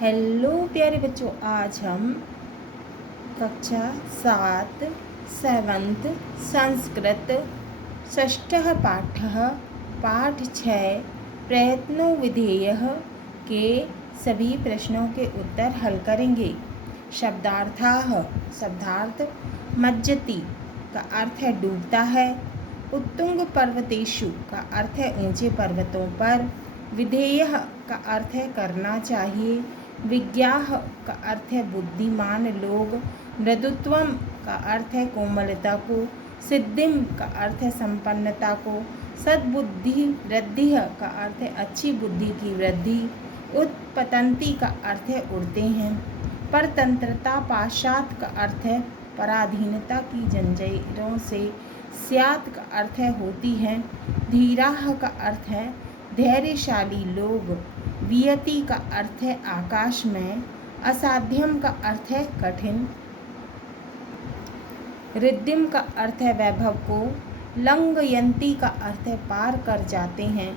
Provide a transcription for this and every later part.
Hello प्यारे बच्चों, आज हम कक्षा 7 सेवन्थ संस्कृत षष्ठः पाठः पाठ 6 प्रयत्नो विधेयः के सभी प्रश्नों के उत्तर हल करेंगे। शब्दार्थाः शब्दार्थ मज्जति का अर्थ है डूबता है। उत्तुंग पर्वतेषु का अर्थ है ऊंचे पर्वतों पर। विधेयः का अर्थ है करना चाहिए। विज्ञाः का अर्थ है बुद्धिमान लोग। मृदुत्वम का अर्थ है कोमलता को। सिद्धिम का अर्थ है संपन्नता को। सद्बुद्धि वृद्धिः का अर्थ है अच्छी बुद्धि की वृद्धि। उत्पतंती का अर्थ है उड़ते हैं। परतंत्रता पाशात का अर्थ है पराधीनता की जंजीरों से। स्यात् का अर्थ है होती है। धीराः का अर्थ है धैर्यशाली लोग। वियति का अर्थ है आकाश में। असाध्यम का अर्थ है कठिन। रिद्धिम का अर्थ है वैभव को। लंघयन्ति का अर्थ है पार कर जाते हैं।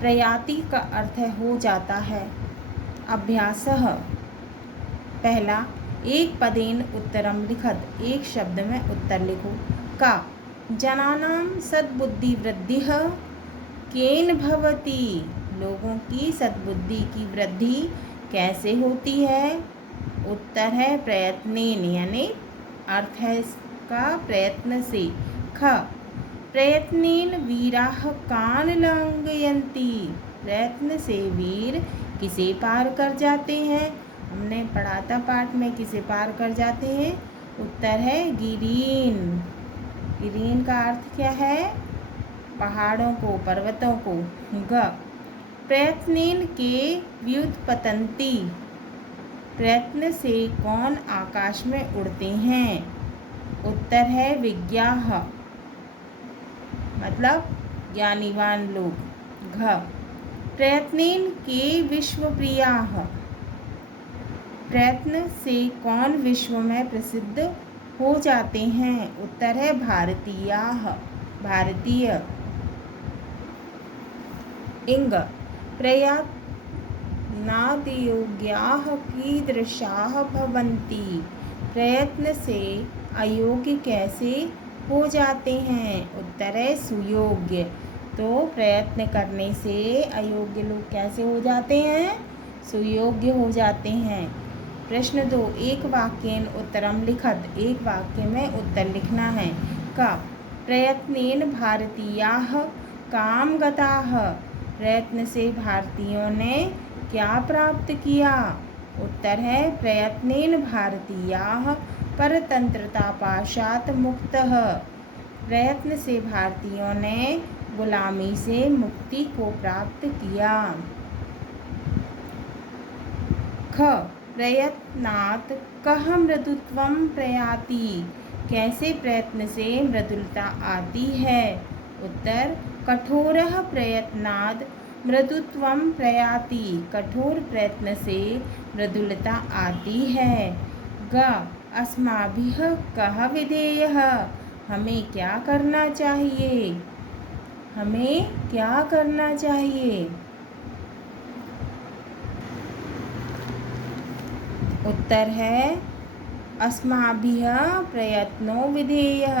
प्रयाति का अर्थ है हो जाता है। अभ्यासः पहला, एक पदेन उत्तरम लिखत, एक शब्द में उत्तर लिखो। का जनानां सद्बुद्धि वृद्धिः केन भवति, लोगों की सद्बुद्धि की वृद्धि कैसे होती है। उत्तर है प्रयत्नेन, यानी अर्थ है इसका प्रयत्न से। ख प्रयत्नेन वीराः कान लंघयन्ति, प्रयत्न से वीर किसे पार कर जाते हैं। हमने पढ़ा था पाठ में, किसे पार कर जाते हैं। उत्तर है गिरीन। गिरीन का अर्थ क्या है, पहाड़ों को, पर्वतों को। ग प्रयत्नेन के व्युत्पतन्ति, प्रयत्न से कौन आकाश में उड़ते हैं। उत्तर है विज्ञाः, मतलब ज्ञानीवान लोग। घ प्रयत्नेन के विश्वप्रियाः, प्रयत्न से कौन विश्व में प्रसिद्ध हो जाते हैं। उत्तर है भारतीयाः, भारतीय। इंग प्रयत्नाद्योग्याः कीदृशाः भवन्ति, प्रयत्न से अयोग्य कैसे हो जाते हैं। उत्तर है सुयोग्य। तो प्रयत्न करने से अयोग्य लोग कैसे हो जाते हैं, सुयोग्य हो जाते हैं। प्रश्न 2, एक वाक्येन उत्तरम लिखत, एक वाक्य में उत्तर लिखना है। का प्रयत्नेन भारतीयाः काम गताः, प्रयत्न से भारतीयों ने क्या प्राप्त किया। उत्तर है प्रयत्नेन भारतीयाः परतंत्रता पाशात् मुक्तः, प्रयत्न से भारतीयों ने गुलामी से मुक्ति को प्राप्त किया। ख प्रयत्नात् कः मृदुत्वं प्रयाति, कैसे प्रयत्न से मृदुलता आती है। उत्तर कठोरः प्रयत्नाद् मृदुत्वं प्रयाति, कठोर प्रयत्न से मृदुलता आती है। ग अस्माभिः कः विधेयः, हमें क्या करना चाहिए, हमें क्या करना चाहिए। उत्तर है अस्माभिः प्रयत्नो विधेयः,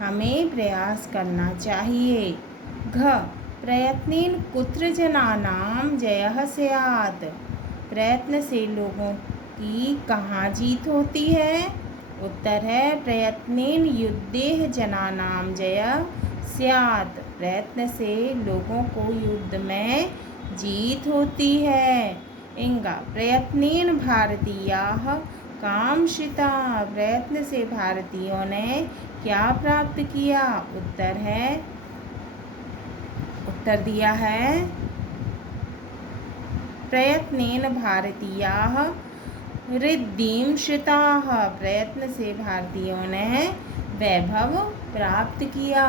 हमें प्रयास करना चाहिए। घ प्रयत्नेन कुत्र जनानां जयः स्यात्, प्रयत्न से लोगों की कहाँ जीत होती है। उत्तर है प्रयत्नेन युद्धे जनानां जयः स्यात्, प्रयत्न से लोगों को युद्ध में जीत होती है। इंगा प्रयत्नेन भारतीयाः कामश्रिता, प्रयत्न से भारतीयों ने क्या प्राप्त किया। उत्तर दिया है प्रयत्नेन भारतीयाः रिद्धिं श्रिताः, प्रयत्न से भारतीयों ने वैभव प्राप्त किया।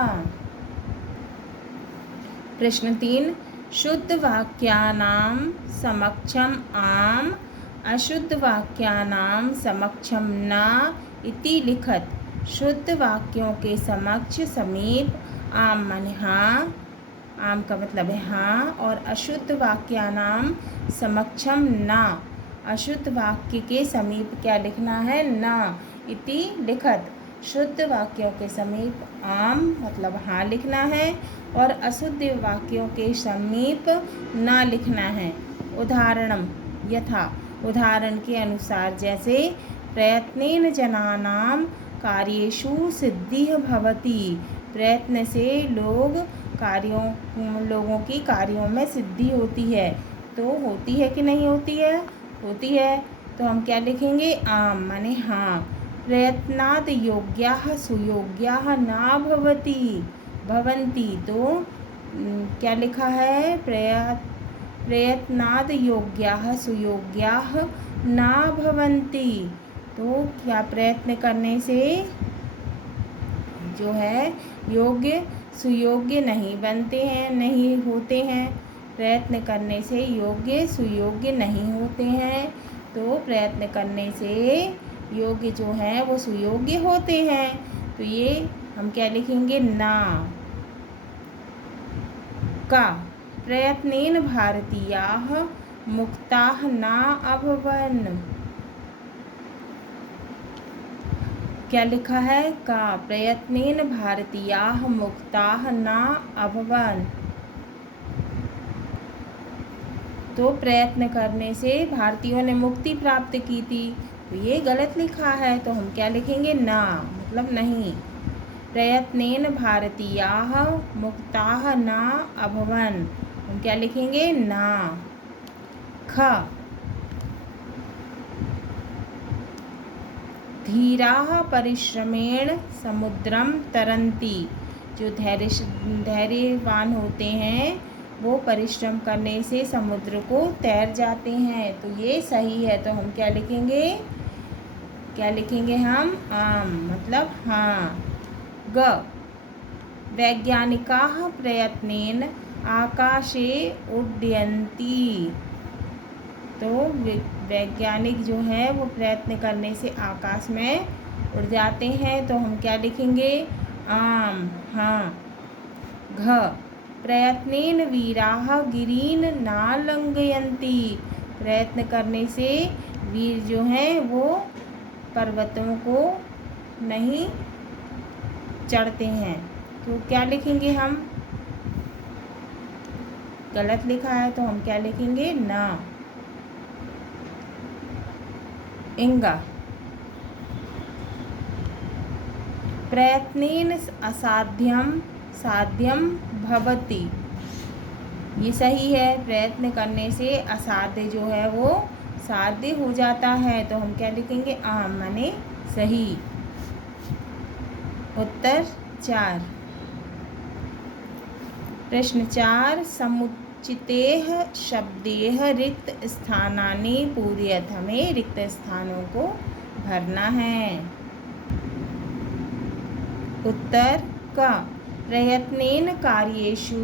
प्रश्न 3, शुद्ध वाक्यानां समक्षम आम, अशुद्ध वाक्यानां समक्षम न इति लिखत, शुद्ध वाक्यों के समक्ष समीप आम माने हाँ, आम का मतलब है हाँ, और अशुद्ध वाक्यानां समक्षम न अशुद्ध वाक्य के समीप क्या लिखना है? न इति लिखत। शुद्ध वाक्यों के समीप आम मतलब हाँ लिखना है और अशुद्ध वाक्यों के समीप न लिखना है। उदाहरणम यथा, उदाहरण के अनुसार, जैसे प्रयत्नेन जनानां कार्येषु सिद्धिः भवति। प्रयत्न से लोगों की कार्यों में सिद्धि होती है। तो होती है कि नहीं होती है? होती है। तो हम क्या लिखेंगे? आम माने हाँ। प्रयत्नाद योग्याः सुयोग्याः न भवन्ति। तो क्या लिखा है? प्रयत्नाद योग्याः सुयोग्याः न भवन्ति। तो क्या प्रयत्न करने से जो है योग्य सुयोग्य नहीं बनते हैं, नहीं होते हैं। प्रयत्न करने से योग्य सुयोग्य नहीं होते हैं। तो प्रयत्न करने से योग्य जो है वो सुयोग्य होते हैं। तो ये हम क्या लिखेंगे? ना। का प्रयत्नेन भारतीयाः मुक्ताः न अभवन्। क्या लिखा है? का प्रयत्नेन भारतीयाः मुक्ताः न अभवन्। तो प्रयत्न करने से भारतीयों ने मुक्ति प्राप्त की थी। तो ये गलत लिखा है। तो हम क्या लिखेंगे? ना मतलब नहीं। प्रयत्नेन भारतीयाः मुक्ताः न अभवन्। हम क्या लिखेंगे? ना। ख धीराः परिश्रमेण समुद्रम तरन्ति। जो धैर्यवान होते हैं वो परिश्रम करने से समुद्र को तैर जाते हैं। तो ये सही है। तो हम क्या लिखेंगे? क्या लिखेंगे हम? आम मतलब हाँ। ग वैज्ञानिकाः प्रयत्नेन आकाशे उड्डयन्ति। तो वैज्ञानिक जो है वो प्रयत्न करने से आकाश में उड़ जाते हैं। तो हम क्या लिखेंगे? आम हाँ। घ प्रयत्नेन वीराः गिरीन् नालंघयन्ति। प्रयत्न करने से वीर जो हैं वो पर्वतों को नहीं चढ़ते हैं। तो क्या लिखेंगे हम? गलत लिखा है। तो हम क्या लिखेंगे? ना। इंगा प्रयत्नेन असाध्यम साध्यम भवति। ये सही है। प्रयत्न करने से असाध्य जो है वो साध्य हो जाता है। तो हम क्या लिखेंगे? आम माने सही। उत्तर 4। प्रश्न 4 समुचितेः शब्दैः रिक्त स्थानानि पूरयत। हमें रिक्त स्थानों को भरना है। उत्तर क प्रयत्नेन कार्येषु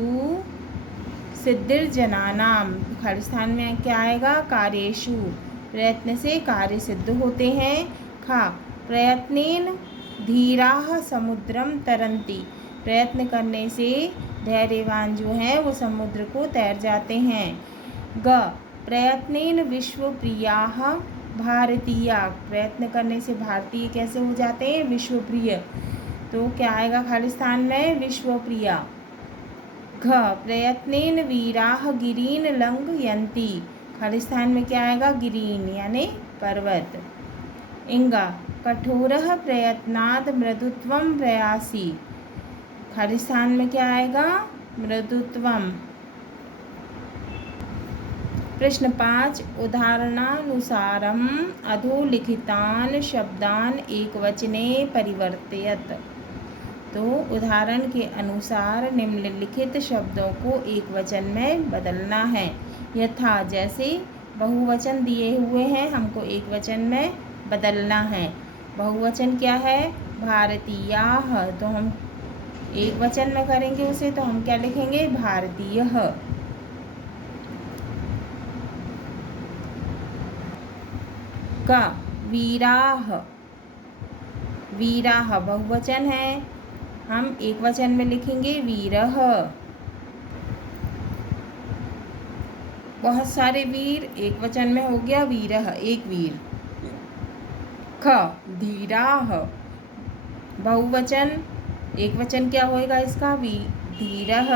सिद्धिर्जनानां। खाली स्थान में क्या आएगा? कार्येषु। प्रयत्न से कार्य सिद्ध होते हैं। खा प्रयत्नेन धीराः समुद्रम तरन्ति। प्रयत्न करने से धैर्यवान जो है वो समुद्र को तैर जाते हैं। ग प्रयत्नेन विश्वप्रियाः भारतीया। प्रयत्न करने से भारतीय कैसे हो जाते हैं? विश्वप्रिय। तो क्या आएगा खाली स्थान में? विश्वप्रिया। घ प्रयत्नेन वीराः गिरीन् लंघयन्ति। खाली स्थान में क्या आएगा? गिरीन यानी पर्वत। इंगा कठोरः प्रयत्नात् मृदुत्वं प्रयासी। खाली स्थान में क्या आएगा? मृदुत्वम। प्रश्न 5 उदाहरणानुसारम अधोलिखितान् शब्दान् एकवचने परिवर्तयत। तो उदाहरण के अनुसार निम्नलिखित शब्दों को एकवचन में बदलना है। यथा जैसे बहुवचन दिए हुए हैं, हमको एकवचन में बदलना है। बहुवचन क्या है? भारतीयाः। तो हम एकवचन में करेंगे उसे। तो हम क्या लिखेंगे? भारतीयः। का वीराः। वीराः बहुवचन है, हम एकवचन में लिखेंगे वीरः। बहुत सारे वीर, एक वचन में हो गया वीरः, एक वीर। ख धीराः, बहुवचन, एक वचन क्या होएगा इसका धीरः।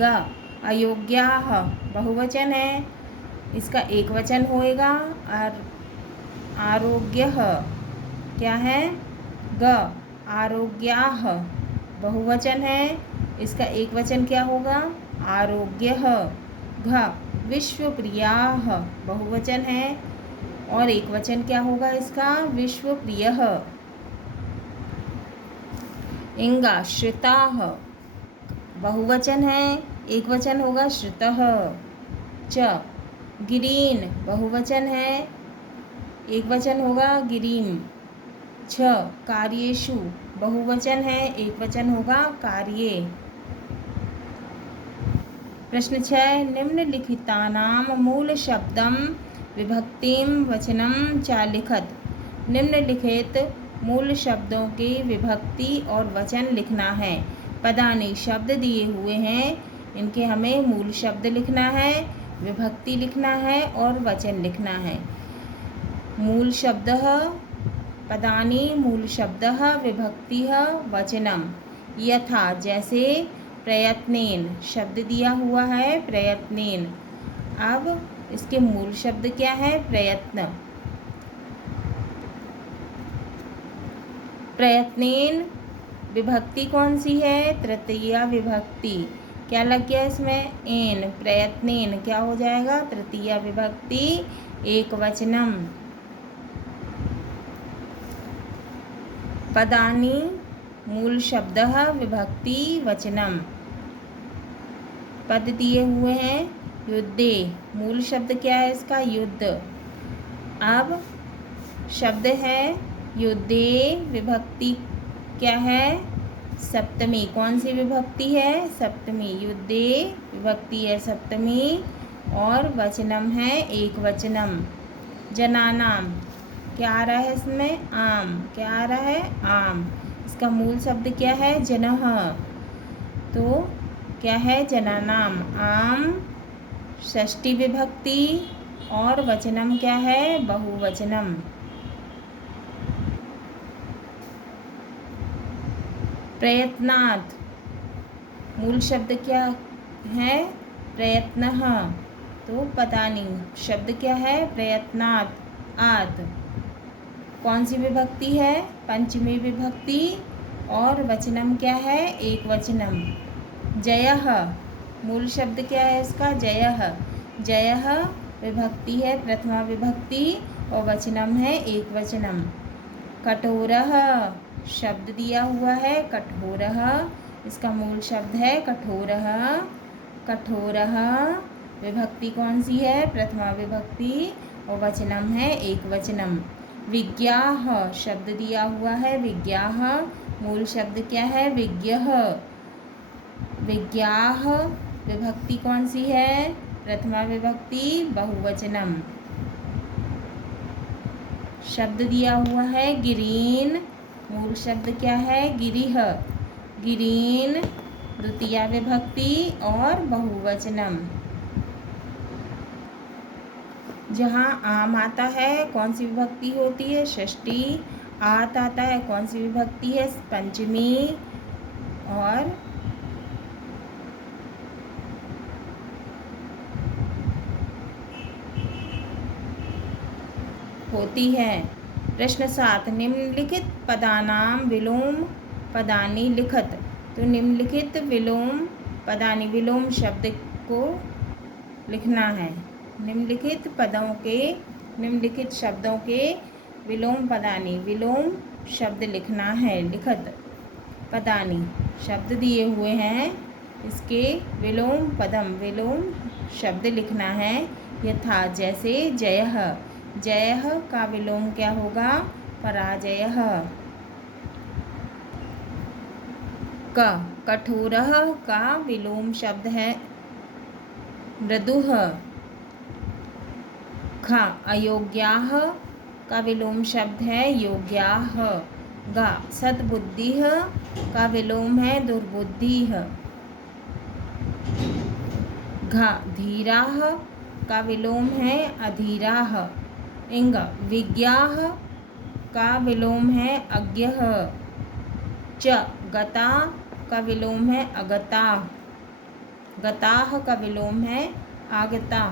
ग अयोग्याः, बहुवचन है, इसका एक वचन होएगा। और आरोग्यः क्या है, ग आरोग्याः, बहुवचन है, इसका एक वचन क्या होगा, आरोग्यः। घ विश्वप्रियाः, बहुवचन है और एक वचन क्या होगा इसका, विश्वप्रियः। इंगा श्रिताः, बहुवचन है, एक वचन होगा श्रुतः। च गिरीन, बहुवचन है, एक वचन होगा गिरीम। छ कार्येषु, बहुवचन है, एक वचन होगा कार्ये। प्रश्न 6 निम्नलिखितानां मूलशब्दं विभक्तिं वचनं च लिखत। निम्नलिखित मूल शब्दों के विभक्ति और वचन लिखना है। पदानी शब्द दिए हुए हैं, इनके हमें मूल शब्द लिखना है, विभक्ति लिखना है और वचन लिखना है। मूल शब्दः पदानी, मूल शब्दः विभक्तिः वचनम। यथा जैसे, प्रयत्नेन, शब्द दिया हुआ है प्रयत्नेन। अब इसके मूल शब्द क्या है, प्रयत्न। प्रयत्नेन विभक्ति कौन सी है, तृतीया विभक्ति। क्या लग गया इसमें, एन, प्रयत्नेन क्या हो जाएगा, तृतीया विभक्ति एक वचनम। पदानी मूल शब्दः विभक्ति वचनम। पद दिए हुए हैं, युद्धे, मूल शब्द क्या है इसका, युद्ध। अब शब्द है युद्धे, विभक्ति क्या है, सप्तमी। कौन सी विभक्ति है, सप्तमी। युद्धे विभक्ति है सप्तमी और वचनम है एक वचनम। जनानाम क्या आ रहा है इसमें, आम। क्या आ रहा है, आम। इसका मूल शब्द क्या है, जनः। तो क्या है, जनानाम, आम, षष्ठी विभक्ति और वचनम क्या है, बहुवचनम। प्रयत्नात् मूल शब्द क्या है, प्रयत्नः। तो पदानी शब्द क्या है, प्रयत्नात्, आत्। कौन सी विभक्ति है, पंचमी विभक्ति और वचनम क्या है, एक वचनम। जयः मूल शब्द क्या है इसका, जयः। जयः विभक्ति है प्रथमा विभक्ति और वचनम है एक वचनम। कठोरः शब्द दिया हुआ है, कठोरः, इसका मूल शब्द है कठोरः। कठोरः विभक्ति कौन सी है, प्रथमा विभक्ति और वचनम है एक वचनम। विज्ञाः शब्द दिया हुआ है, विज्ञाः, मूल शब्द क्या है, विज्ञः। विज्ञाः विभक्ति कौन सी है, प्रथमा विभक्ति बहुवचनम। शब्द दिया हुआ है गिरीन, मूल शब्द क्या है, गिरिः। गिरीन द्वितीया विभक्ति और बहुवचनम। जहाँ आम आता है कौन सी विभक्ति होती है, षष्ठी। आत आता है कौन सी विभक्ति है, पंचमी। और होती है। प्रश्न 7 निम्नलिखित पदानाम विलोम पदानी लिखत। तो निम्नलिखित विलोम पदानी, विलोम शब्द को लिखना है। निम्नलिखित पदों के, निम्नलिखित शब्दों के विलोम पदानी, विलोम शब्द लिखना है। लिखत पदानी शब्द दिए हुए हैं, इसके विलोम पदम, विलोम शब्द लिखना है। यथा जैसे, जयः, जयः का विलोम क्या होगा, पराजयः। कठोरः का विलोम शब्द है मृदुः। अयोग्याः का विलोम शब्द है योग्याः। सद्बुद्धिः का विलोम है दुर्बुद्धिः। घ धीराः का विलोम है अधीराः। इंग विज्ञाः का विलोम है अज्ञः। च गता का विलोम है अगता। गताः का विलोम है आगता।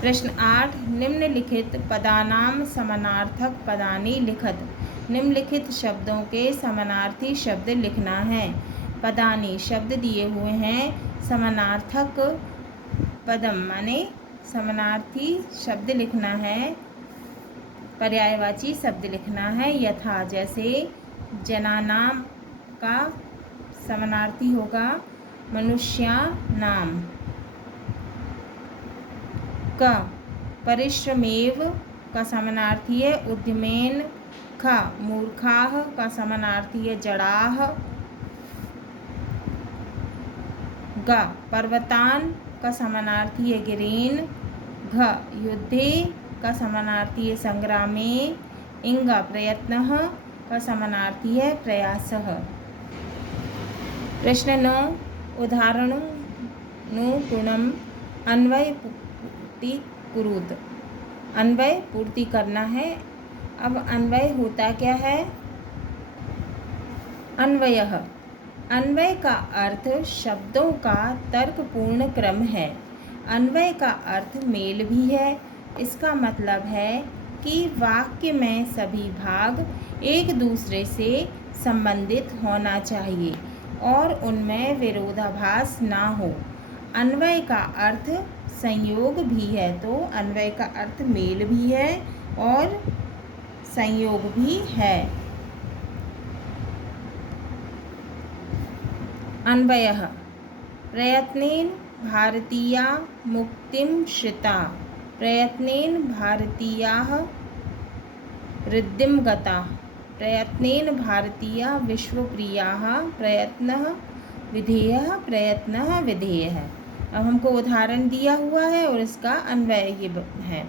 प्रश्न 8 निम्नलिखित पदानाम समानार्थक पदानि लिखत। निम्नलिखित शब्दों के समानार्थी शब्द लिखना है। पदानि शब्द दिए हुए हैं, समानार्थक पदम माने समानार्थी शब्द लिखना है, पर्यायवाची शब्द लिखना है। यथा जैसे जनानाम का समानार्थी होगा मनुष्यानाम। क परिश्रमेव का समानार्थी है उद्यमेन। ख मूर्खाः का समानार्थी है जड़ाः। ग पर्वतान का समानार्थी है गिरीन। घ युद्धे का समानार्थी है संग्रामे। इंग प्रयत्नः का समानार्थी है प्रयासः। प्रश्न 9 उदाहरणनुगुणम् अन्वय पूर्ति कुरुत। अन्वय पूर्ति करना है। अब अन्वय होता क्या है? अन्वयः अन्वय का अर्थ शब्दों का तर्कपूर्ण क्रम है। अन्वय का अर्थ मेल भी है। इसका मतलब है कि वाक्य में सभी भाग एक दूसरे से संबंधित होना चाहिए और उनमें विरोधाभास ना हो। अन्वय का अर्थ संयोग भी है, तो अन्वय का अर्थ मेल भी है और संयोग भी है। अन्वयः प्रयत्नेन भारतीया मुक्तिं श्रिता। प्रयत्नेन भारतीयाः ऋद्धिं गताः। प्रयत्नेन भारतीया विश्वप्रियाः। प्रयत्नः विधेयः। प्रयत्नः विधेयः। अब हमको उदाहरण दिया हुआ है और इसका अन्वय ये है।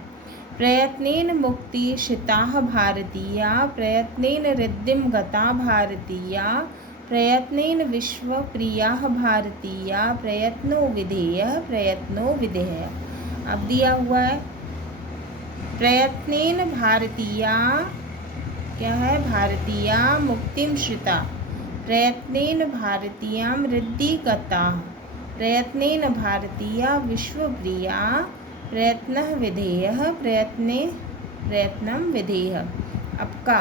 प्रयत्नेन मुक्ति श्रिताः भारतीया। प्रयत्नेन ऋद्धिं गता भारतीया। प्रयत्नेन विश्वप्रियाः भारतीया। प्रयत्नो विधेयः। प्रयत्नो विधेयः। अब दिया हुआ है प्रयत्नेन भारतीया क्या है? भारतीया मुक्तिं श्रिता। प्रयत्नेन भारतीयां ऋद्धि गता। प्रयत्नेन भारतीया विश्वप्रिया। प्रयत्नः विधेयः। प्रयत्नं विधेयः। अब का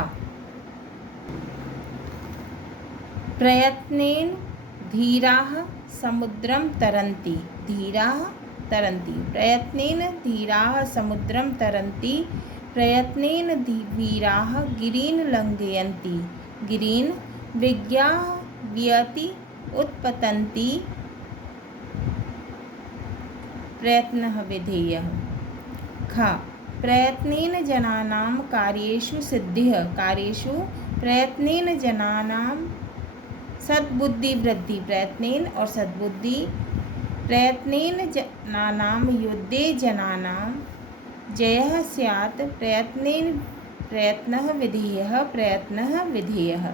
प्रयत्नेन धीराः समुद्रं तरन्ति। धीराः तरन्ति। प्रयत्नेन धीराः समुद्रं तरन्ति। प्रयत्नेन वीराः गिरीन् लङ्घयन्ति। गिरीन् विज्ञाः व्यति उत्पतन्ति। प्रयत्नः विधेयः। ख प्रयत्नेन जनानां कार्येषु सिद्धिः। कार्येषु प्रयत्नेन जनानां सद्बुद्धि वृद्धि। प्रयत्नेन और सद्बुद्धि। प्रयत्नेन जनानां युद्धे जनानां जयः स्यात्। प्रयत्नेन प्रयत्नः विधेयः। प्रयत्नः विधेयः।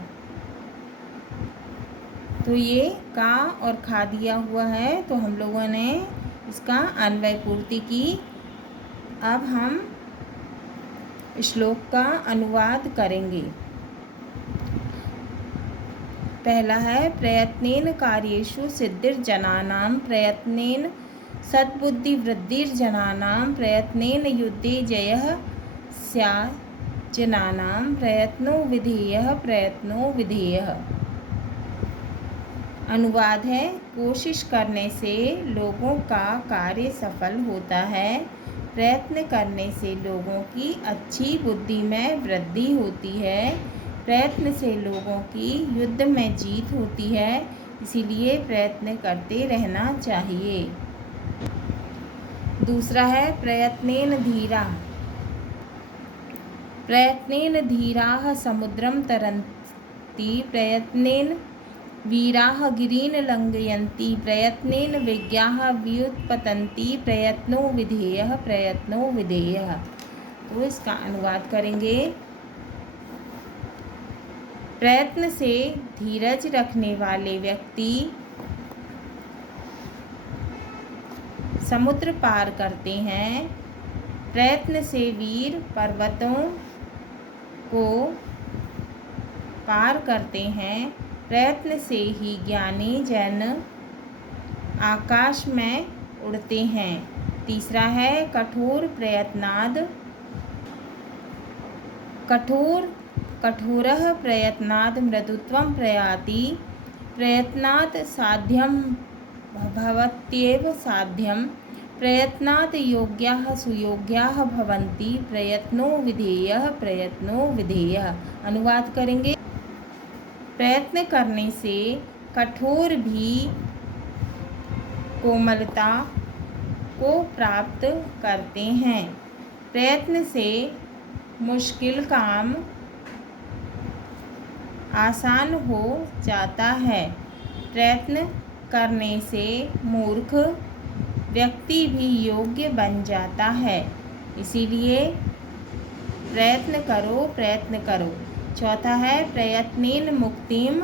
तो ये का और खा दिया हुआ है, तो हम लोगों ने इसका अन्वय पूर्ति की। अब हम श्लोक का अनुवाद करेंगे। पहला है प्रयत्नेन कार्येषु सिद्धिर्जनानां। प्रयत्नेन सद्बुद्धिवृद्धिर्जनानां। प्रयत्नेन युद्धे जयः स्यात् जनानां। प्रयत्नो विधेयः। प्रयत्नो विधेयः। अनुवाद है कोशिश करने से लोगों का कार्य सफल होता है। प्रयत्न करने से लोगों की अच्छी बुद्धि में वृद्धि होती है। प्रयत्न से लोगों की युद्ध में जीत होती है, इसीलिए प्रयत्न करते रहना चाहिए। दूसरा है प्रयत्नेन धीराः। प्रयत्नेन धीराः समुद्रं तरन्ति। प्रयत्नेन वीराः गिरीन् लङ्घयन्ति। प्रयत्नेन विज्ञाः व्युत्पतन्ति। प्रयत्नो विधेयः। प्रयत्नो विधेयः। तो इसका अनुवाद करेंगे। प्रयत्न से धीरज रखने वाले व्यक्ति समुद्र पार करते हैं। प्रयत्न से वीर पर्वतों को पार करते हैं। प्रयत्न से ही ज्ञानी जन आकाश में उड़ते हैं। तीसरा है कठोर प्रयत्नाद कठोरः प्रयत्नाद मृदुत्वं प्रयाति। प्रयत्नात् साध्यं भवत्येव साध्यं। प्रयत्नात् योग्याः सुयोग्याः भवन्ति। प्रयत्नो विधेयः। अनुवाद करेंगे। प्रयत्न करने से कठोर भी कोमलता को प्राप्त करते हैं। प्रयत्न से मुश्किल काम आसान हो जाता है। प्रयत्न करने से मूर्ख व्यक्ति भी योग्य बन जाता है। इसीलिए प्रयत्न करो। चौथा है प्रयत्नेन मुक्तिम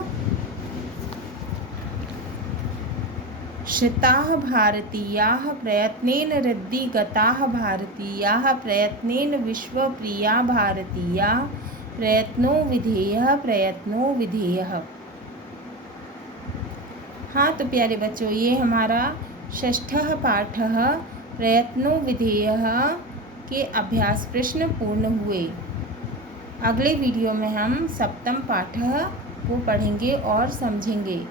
श्रिताः भारतीयाः। प्रयत्नेन ऋद्धि गताः भारतीयाः। प्रयत्नेन विश्वप्रिया भारतीयाः। प्रयत्नो विधेयः। हाँ तो प्यारे बच्चों, ये हमारा षष्ठः पाठः प्रयत्नो विधेयः के अभ्यास प्रश्न पूर्ण हुए। अगले वीडियो में हम सप्तम पाठः को पढ़ेंगे और समझेंगे।